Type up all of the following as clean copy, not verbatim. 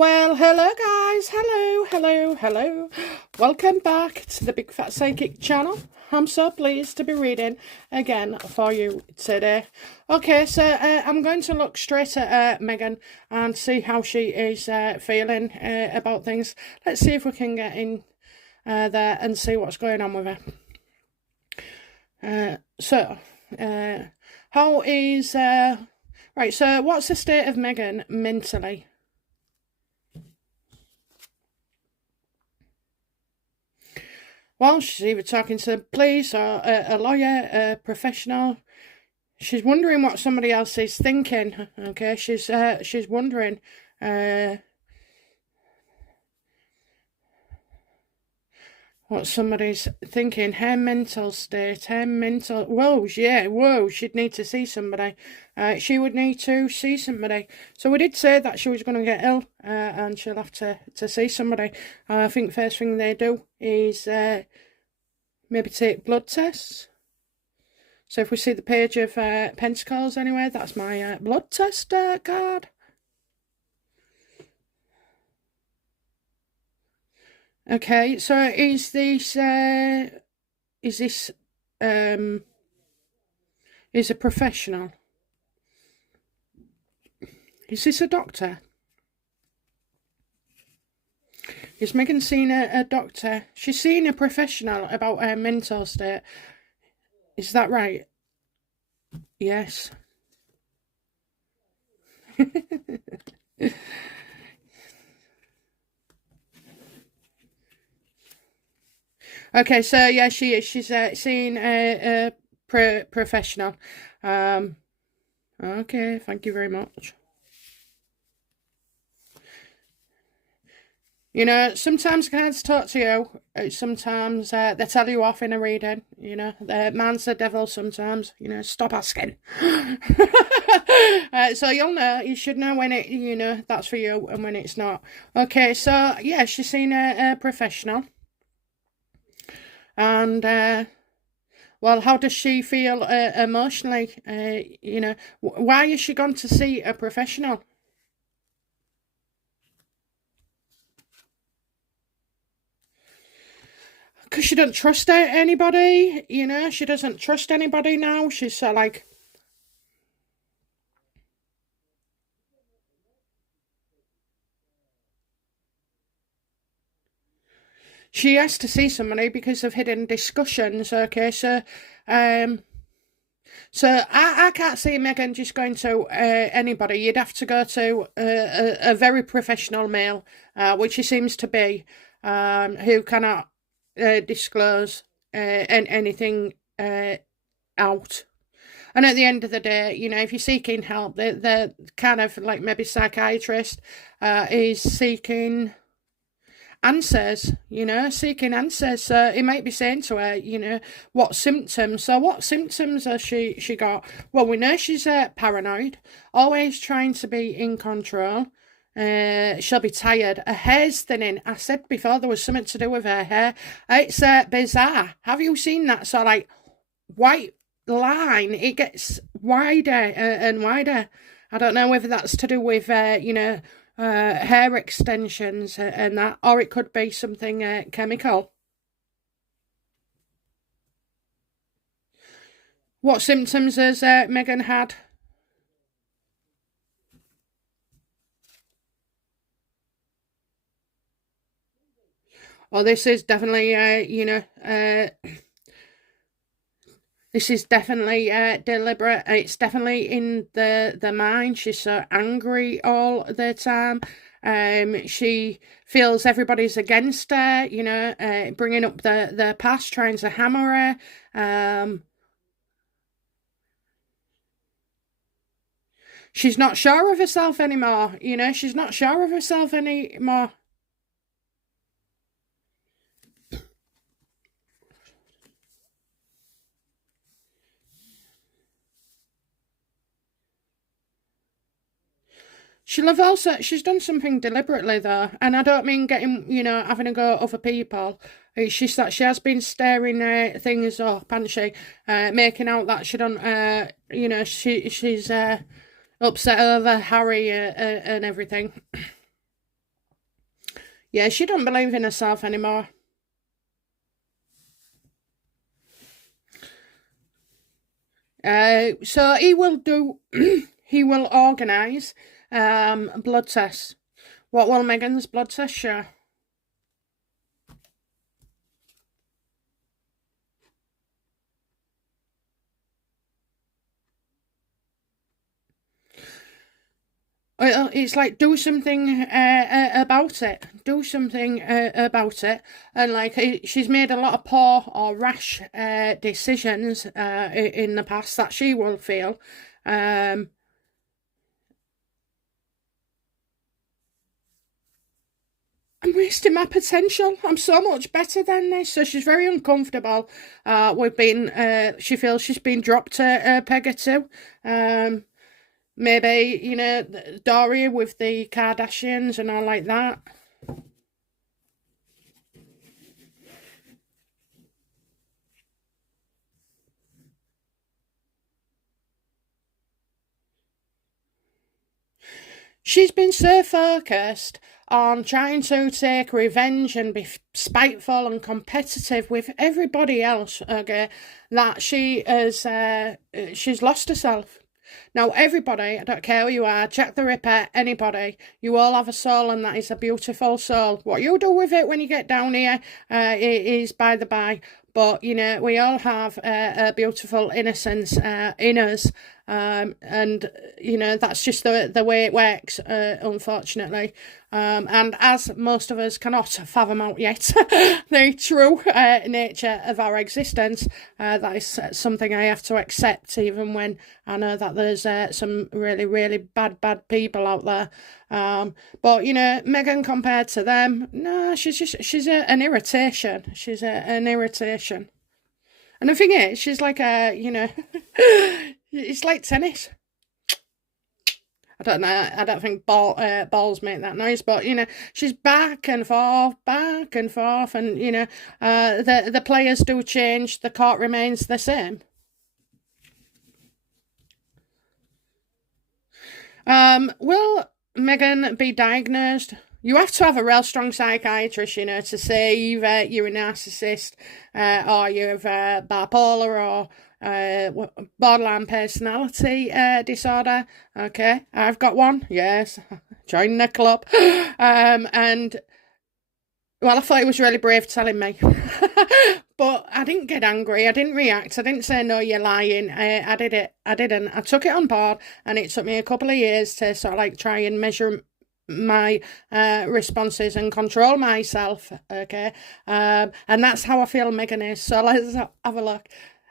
Well, hello guys, hello. Welcome back to the Big Fat Psychic channel. I'm so pleased to be reading again for you today. Okay, so I'm going to look straight at Megan and see how she is feeling about things. Let's see if we can get in there and see what's going on with her. How is... right, so what's the state of Megan mentally? Well, she's either talking to the police or a lawyer, a professional. She's wondering what somebody else is thinking. Okay, she's wondering. What somebody's thinking, her mental state, whoa, she'd need to see somebody. She would need to see somebody. So we did say that she was going to get ill, and she'll have to see somebody. I think first thing they do is maybe take blood tests. So if we see the page of Pentacles anyway, that's my blood test card. Okay, so is a professional? Is this a doctor? Is Megan seeing a doctor? She's seeing a professional about her mental state. Is that right? Yes. Okay, so yeah, she is. She's seeing a professional. Okay, thank you very much. You know, sometimes cards talk to you. Sometimes they tell you off in a reading. You know, the man's the devil sometimes. You know, stop asking. So you'll know. You should know when that's for you and when it's not. Okay, so yeah, she's seen a professional. And, well, how does she feel emotionally? Why has she gone to see a professional? Because she doesn't trust anybody, she doesn't trust anybody now. She's like... She has to see somebody because of hidden discussions, okay? So, I can't see Megan just going to anybody. You'd have to go to a very professional male, which he seems to be, who cannot disclose anything out. And at the end of the day, if you're seeking help, they're kind of like maybe psychiatrist is seeking answers, seeking answers. So he might be saying to her, what symptoms. So what symptoms has she got? Well, we know she's paranoid, always trying to be in control. She'll be tired. Her hair's thinning. I said before there was something to do with her hair. It's bizarre. Have you seen that? So like white line, it gets wider and wider. I don't know whether that's to do with hair extensions and that, or it could be something chemical. What symptoms has Megan had? Well, this is definitely, this is definitely deliberate. It's definitely in the mind. She's so angry all the time. She feels everybody's against her, bringing up the past, trying to hammer her. She's not sure of herself anymore. She's not sure of herself anymore. She's done something deliberately though, and I don't mean getting, having a go at other people. It's just that she has been staring things up, hasn't she? Making out that she don't, she's upset over Harry and everything. Yeah, she don't believe in herself anymore. So he will do, he will organise blood tests. What will Megan's blood test show? It's like, do something about it. Do something about it. And like, she's made a lot of poor or rash decisions in the past that she will feel. I'm wasting my potential. I'm so much better than this. So she's very uncomfortable. We've been. She feels she's been dropped a peg or two. Maybe, you know, Doria with the Kardashians and all like that. She's been so focused on trying to take revenge and be spiteful and competitive with everybody else, okay, that she's lost herself. Now, everybody, I don't care who you are, Jack the Ripper, anybody, you all have a soul, and that is a beautiful soul. What you do with it when you get down here is by the by. But, you know, we all have a beautiful innocence in us. And, you know, that's just the way it works, unfortunately. And as most of us cannot fathom out yet the true nature of our existence, that is something I have to accept, even when I know that there's some really, really bad people out there. But, you know, Megan compared to them, no, she's an irritation. She's an irritation. And the thing is, she's like you know, it's like tennis. I don't know. I don't think balls make that noise, but you know, she's back and forth, and you know, the players do change. The court remains the same. Will Megan be diagnosed? You have to have a real strong psychiatrist, you know, to say either you're a narcissist or you're bipolar or borderline personality disorder. Okay, I've got one. Yes, join the club. And well, I thought it was really brave telling me. But I didn't get angry. I didn't react. I didn't say, no, you're lying. I did it. I didn't. I took it on board, and it took me a couple of years to sort of like try and measure my responses and control myself. Okay. And that's how I feel Megan is. So let's have a look.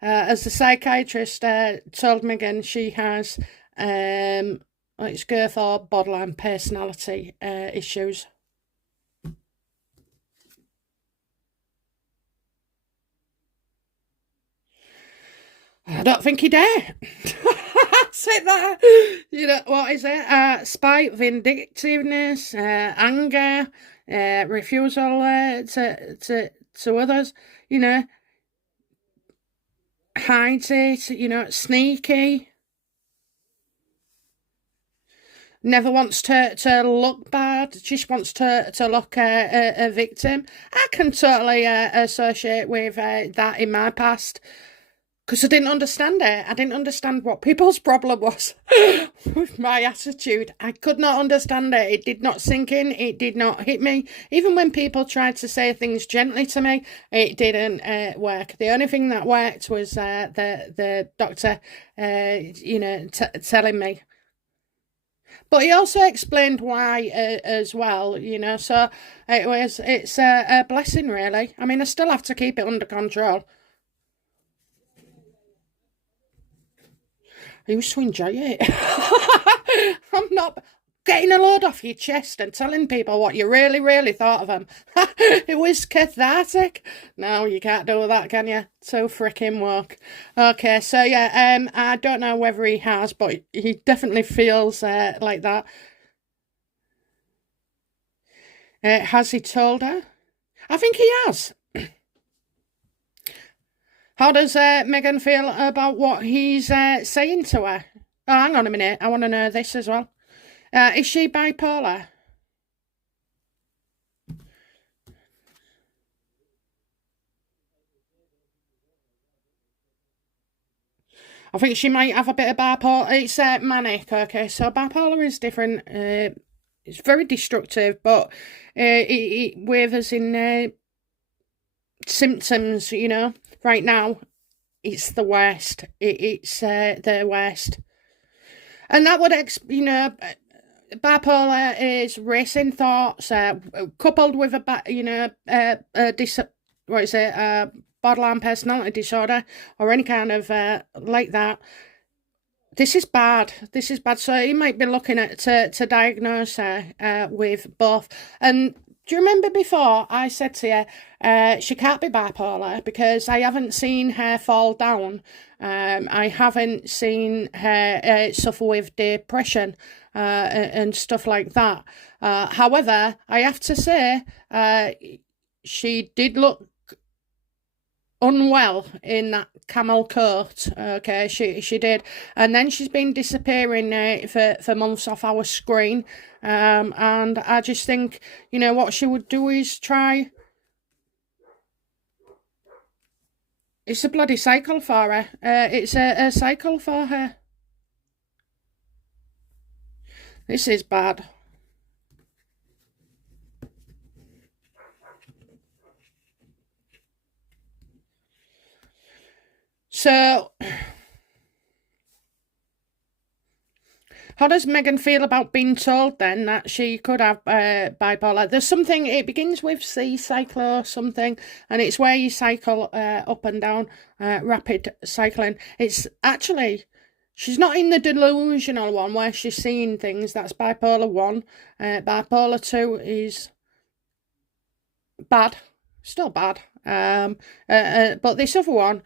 As the psychiatrist told Megan, she has let's go for borderline personality issues. I don't think he dare. Say that. You know, what is it? Spite, vindictiveness, anger, refusal to others. You know, hides it. You know, sneaky. Never wants to look bad. Just wants to look a victim. I can totally associate with that in my past. Because I didn't understand it. I didn't understand what people's problem was with my attitude. I could not understand it. It did not sink in. It did not hit me. Even when people tried to say things gently to me, it didn't work. The only thing that worked was the doctor, you know, telling me. But he also explained why as well, you know. So it's a blessing, really. I mean, I still have to keep it under control. I used to enjoy it. I'm not getting a load off your chest and telling people what you really, really thought of them. It was cathartic. No, you can't do that, can you? So freaking woke. Okay, so yeah, I don't know whether he has, but he definitely feels like that. Has he told her? I think he has. How does Megan feel about what he's saying to her? Oh, hang on a minute. I want to know this as well. Is she bipolar? I think she might have a bit of bipolar. It's manic, okay? So bipolar is different. It's very destructive, but it wavers in symptoms, you know. Right now, it's the worst. It's the worst. And that would, bipolar is racing thoughts, coupled with borderline personality disorder or any kind of like that. This is bad. This is bad. So you might be looking at to diagnose her with both. And do you remember before I said to you, she can't be bipolar because I haven't seen her fall down. I haven't seen her suffer with depression and stuff like that. However, I have to say, she did look unwell in that camel coat. Okay, she did, and then she's been disappearing for months off our screen. And I just think, you know, what she would do is try. It's a bloody cycle for her. It's a cycle for her. This is bad. So, how does Megan feel about being told then that she could have bipolar? There's something, it begins with C, cyclo something, and it's where you cycle up and down, rapid cycling. It's actually, she's not in the delusional one where she's seeing things. That's bipolar 1. Bipolar 2 is bad, still bad. But this other one,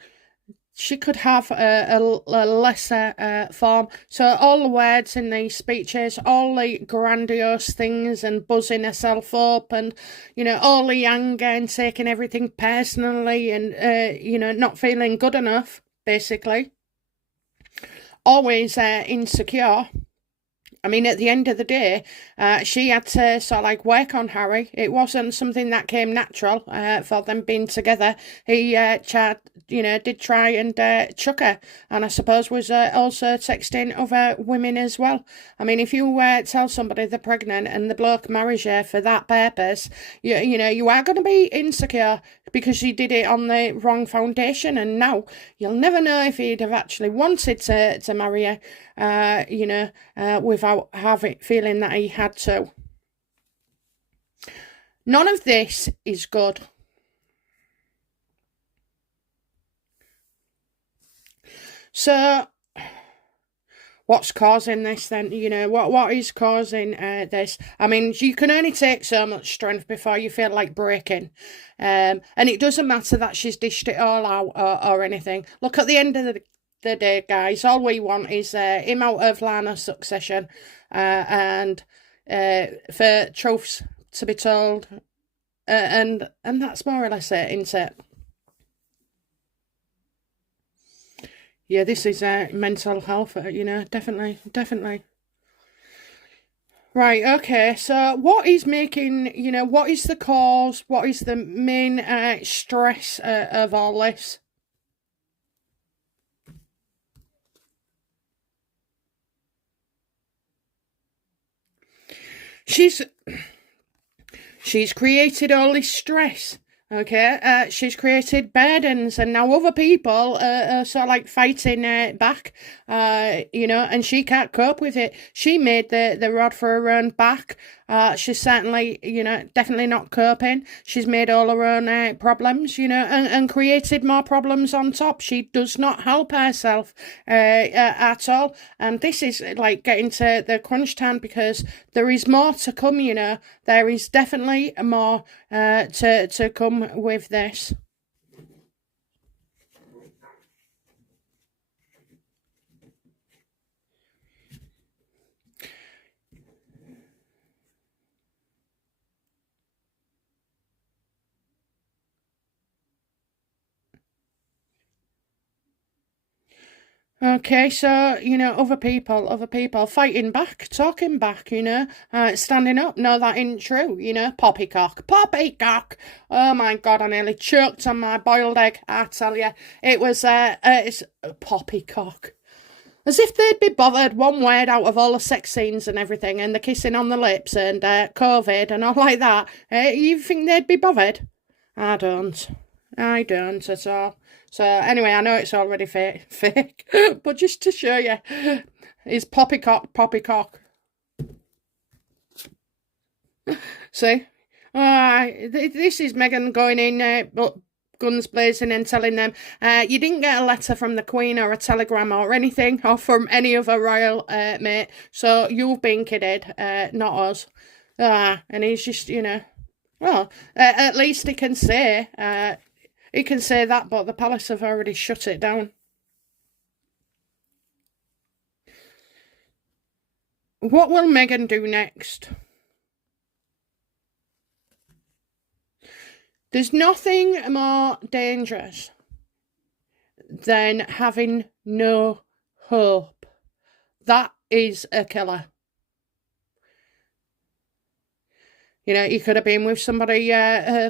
she could have a lesser form. So all the words in these speeches, all the grandiose things and buzzing herself up and, you know, all the anger and taking everything personally and, you know, not feeling good enough, basically. Always insecure. I mean, at the end of the day, she had to sort of like work on Harry. It wasn't something that came natural for them being together. He did try and chuck her, and I suppose was also texting other women as well. I mean, if you tell somebody they're pregnant and the bloke marries you for that purpose, you are going to be insecure because you did it on the wrong foundation, and now you'll never know if he'd have actually wanted to marry you, without feeling that he had to. None of this is good. So, what's causing this then? You know, what is causing this? I mean, you can only take so much strength before you feel like breaking. And it doesn't matter that she's dished it all out or anything. Look, at the end of the day, guys, all we want is him out of line of succession and for truths to be told. And that's more or less it, isn't it? Yeah, this is mental health, definitely. Right, okay, so what is making, what is the cause, what is the main stress of all this? She's created all this stress. Okay, she's created burdens, and now other people are sort of like fighting back, and she can't cope with it. She made the rod for her own back. She's certainly, definitely not coping. She's made all her own problems, and created more problems on top. She does not help herself at all. And this is like getting to the crunch time because there is more to come, There is definitely more to come with this. Okay, so, other people fighting back, talking back, standing up. No, that ain't true, poppycock. Oh my God, I nearly choked on my boiled egg, I tell you. It was, it's poppycock. As if they'd be bothered one word out of all the sex scenes and everything, and the kissing on the lips and COVID and all like that. You think they'd be bothered? I don't. I don't at all. So anyway, I know it's already fake, but just to show you, it's poppycock. See? This is Meghan going in, but guns blazing and telling them, you didn't get a letter from the Queen or a telegram or anything, or from any other royal mate, so you've been kidded, not us. And he's just, well, at least he can say that, but the palace have already shut it down. What will Meghan do next? There's nothing more dangerous than having no hope. That is a killer. You could have been with somebody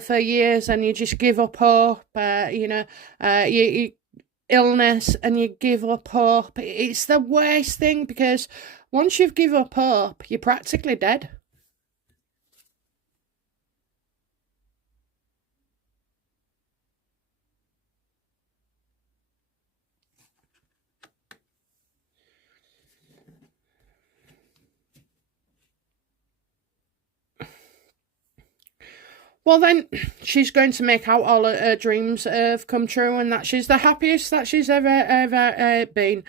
for years and you just give up hope. You illness and you give up hope. It's the worst thing, because once you've given up hope, you're practically dead. Well, then she's going to make out all her dreams have come true and that she's the happiest that she's ever been.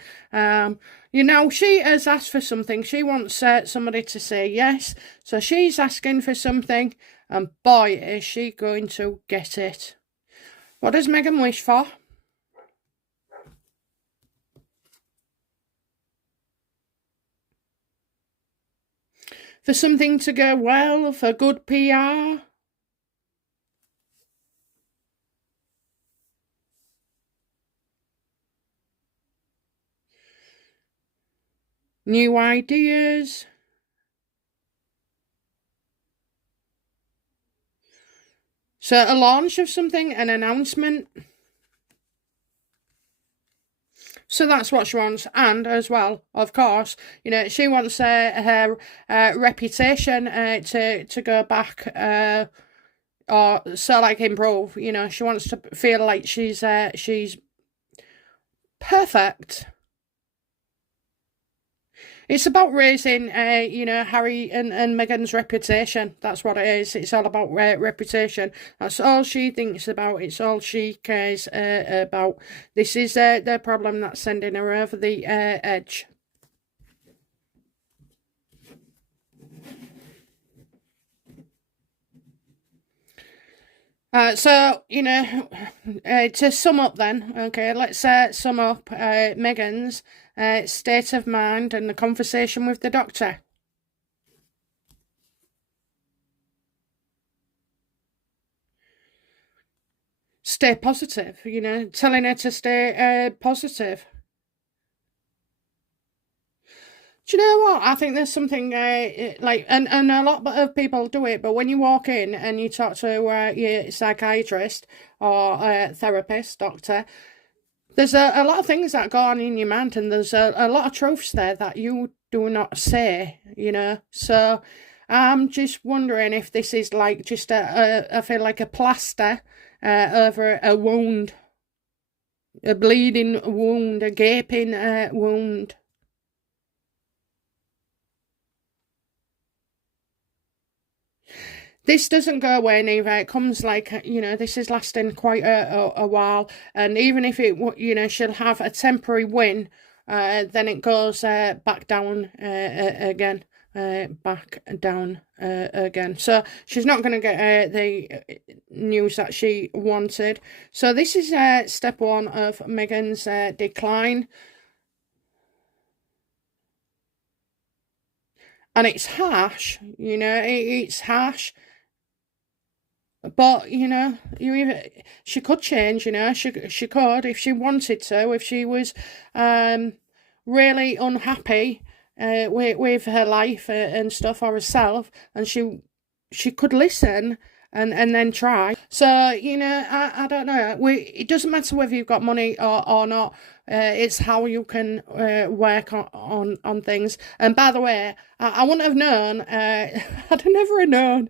She has asked for something. She wants somebody to say yes. So she's asking for something, and boy, is she going to get it. What does Meghan wish for? For something to go well, for good PR. New ideas. So a launch of something, an announcement. So that's what she wants. And as well, of course, she wants her reputation to go back, or so like improve. She wants to feel like she's perfect. It's about raising, Harry and Meghan's reputation. That's what it is. It's all about reputation. That's all she thinks about. It's all she cares about. This is the problem that's sending her over the edge. To sum up then, okay, let's sum up Meghan's state of mind and the conversation with the doctor. Stay positive, telling her to stay positive. Do you know what? I think there's something and a lot of people do it, but when you walk in and you talk to your psychiatrist or therapist, doctor, there's a lot of things that go on in your mind, and there's a lot of truths there that you do not say, So I'm just wondering if this is like just I feel like a plaster over a wound, a bleeding wound, a gaping wound. This doesn't go away neither. It comes like, this is lasting quite a while. And even if it, she'll have a temporary win, then it goes back down again. Back down again. So she's not going to get the news that she wanted. So this is step one of Meghan's decline. And it's harsh, it's harsh. But, she could change, she could if she wanted to, if she was really unhappy with her life and stuff, or herself, and she could listen and then try. So, I don't know. It doesn't matter whether you've got money or not. It's how you can work on things. And by the way, I wouldn't have known. I'd never have known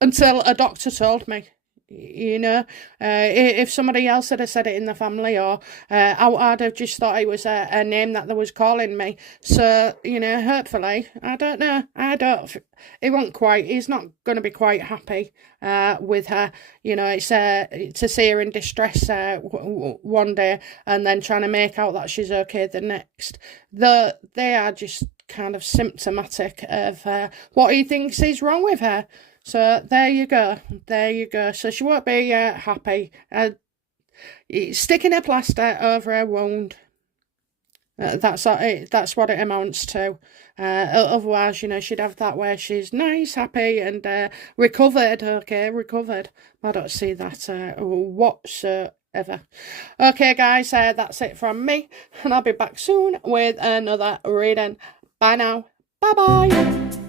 until a doctor told me. You know, if somebody else had said it in the family, or I'd have just thought it was a name that they was calling me. So, you know, hopefully, I don't know. He won't quite. He's not going to be quite happy with her. You know, it's to see her in distress one day and then trying to make out that she's okay the next. They are just kind of symptomatic of what he thinks is wrong with her. So there you go. So she won't be happy. Sticking a plaster over her wound. That's what it amounts to. Otherwise, you know, she'd have that where she's nice, happy, and recovered. Okay, recovered. I don't see that whatsoever. Okay, guys, that's it from me, and I'll be back soon with another reading. Bye now. Bye bye.